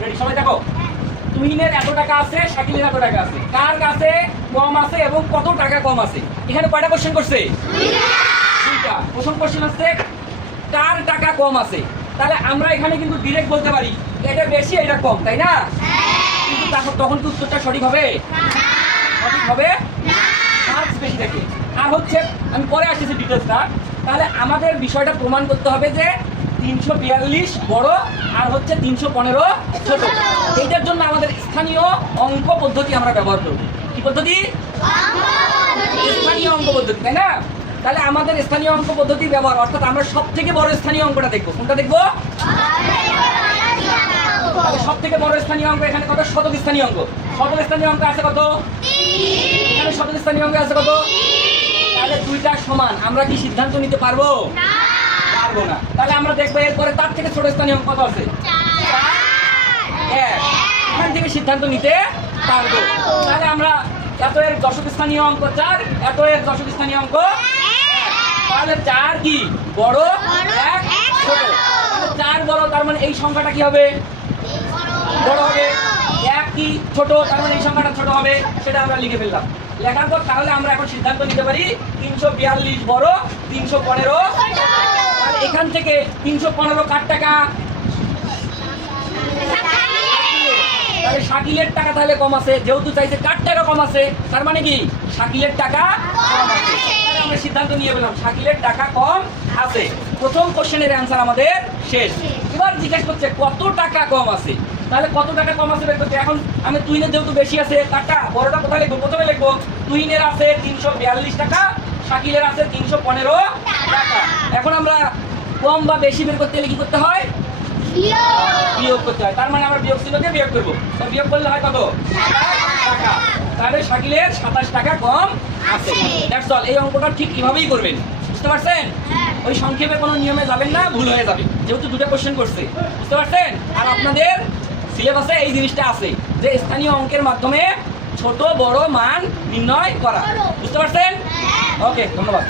Ready? সবাই দেখো, তুহিনের এত টাকা আছে, শাকিলের এত টাকা আছে, কার কাছে কম আছে এবং কত টাকা কম আছে। এখানে কয়টা কোশ্চেন করছে? দুইটা। প্রথম কোশ্চেন হচ্ছে কার টাকা কম আছে। তাহলে আমরা এখানে কিন্তু ডিরেক্ট বলতে পারি এটা বেশি এটা কম, তাই না? কিন্তু তখন কি উত্তরটা সঠিক হবে? সঠিক হবে মার্কস বেশি দেখে। আর হচ্ছে আমি পরে আসতেছি ডিটেলসটা। তাহলে আমাদের বিষয়টা প্রমাণ করতে হবে যে 342 বড় আর হচ্ছে 315 ছোট। এইটার জন্য আমাদের স্থানীয় অঙ্ক পদ্ধতি আমরা ব্যবহার করব। কি পদ্ধতি? স্থানীয় অঙ্ক পদ্ধতি, তাই না? তাহলে আমাদের স্থানীয় অঙ্ক পদ্ধতি ব্যবহার, অর্থাৎ আমরা সব থেকে বড় স্থানীয় অঙ্কটা দেখবো। কোনটা দেখবো? সব থেকে বড় স্থানীয় অঙ্ক এখানে কত? শতক স্থানীয় অঙ্ক। শতক স্থানীয় অঙ্ক আছে কত? এখানে শতক স্থানীয় অঙ্ক আছে কত? তাহলে দুইটা সমান। আমরা কি সিদ্ধান্ত নিতে পারবো? পারবো না। তাহলে আমরা দেখবো এরপরে তার থেকে ছোট স্থানীয় অঙ্ক কত আছে? এখান থেকে সিদ্ধান্ত নিতে পারবো। তাহলে আমরা এত এর দশক স্থানীয় অঙ্ক 4, এত এর দশক স্থানীয় অঙ্ক 1। তাহলে 4 কি বড়, 1 ছোট। তাহলে 4 বড়, তার মানে এই সংখ্যাটা কি হবে? বড় হবে। 1 কি ছোট, তার মানে এই সংখ্যাটা ছোট হবে। সেটা আমরা লিখে ফেললাম। লেখার পর তাহলে আমরা এখন সিদ্ধান্ত নিতে পারি 342 বড়, 315 ছোট। তাহলে এখান থেকে 315 কার টাকা? তাহলে শাকিলের টাকা তাহলে কম আছে, যেহেতু চাইছে কার টাকা কম আছে, তার মানে কি শাকিলের টাকা কম আছে। তাহলে আমরা সিদ্ধান্ত নিয়ে পেলাম শাকিলের টাকা কম আছে। প্রথম কোশ্চেনের অ্যান্সার আমাদের শেষ। এবার জিজ্ঞেস করছে কত টাকা কম আছে। তাহলে কত টাকা কম আছে বের করতে। এখন আমি তুহিনের যেহেতু বেশি আছে, কারটা বড়টা কোথায় লিখবো? প্রথমে লিখবো তুহিনের আছে 342 টাকা, শাকিলের আছে 315 টাকা। এখন আমরা কম বা বেশি বের করতে হলে কি করতে হয়? বিয়োগ করতে হয়। তার মানে আমরা বিয়োগ চিহ্ন দিয়ে বিয়োগ করবো। তো বিয়োগ করলে হয় কত? 27 টাকা। তাহলে শাকিলের 27 টাকা কম আছে। That's all. এই অঙ্কটা ঠিক এভাবেই করবেন, বুঝতে পারছেন? ওই সংক্ষেপে কোনো নিয়মে যাবেন না, ভুল হয়ে যাবে, যেহেতু দুটো কোশ্চেন করছে, বুঝতে পারছেন? আর আপনাদের সিলেবাসে এই জিনিসটা আছে যে স্থানীয় অঙ্কের মাধ্যমে ছোট বড় মান নির্ণয় করা, বুঝতে পারছেন? ওকে, ধন্যবাদ।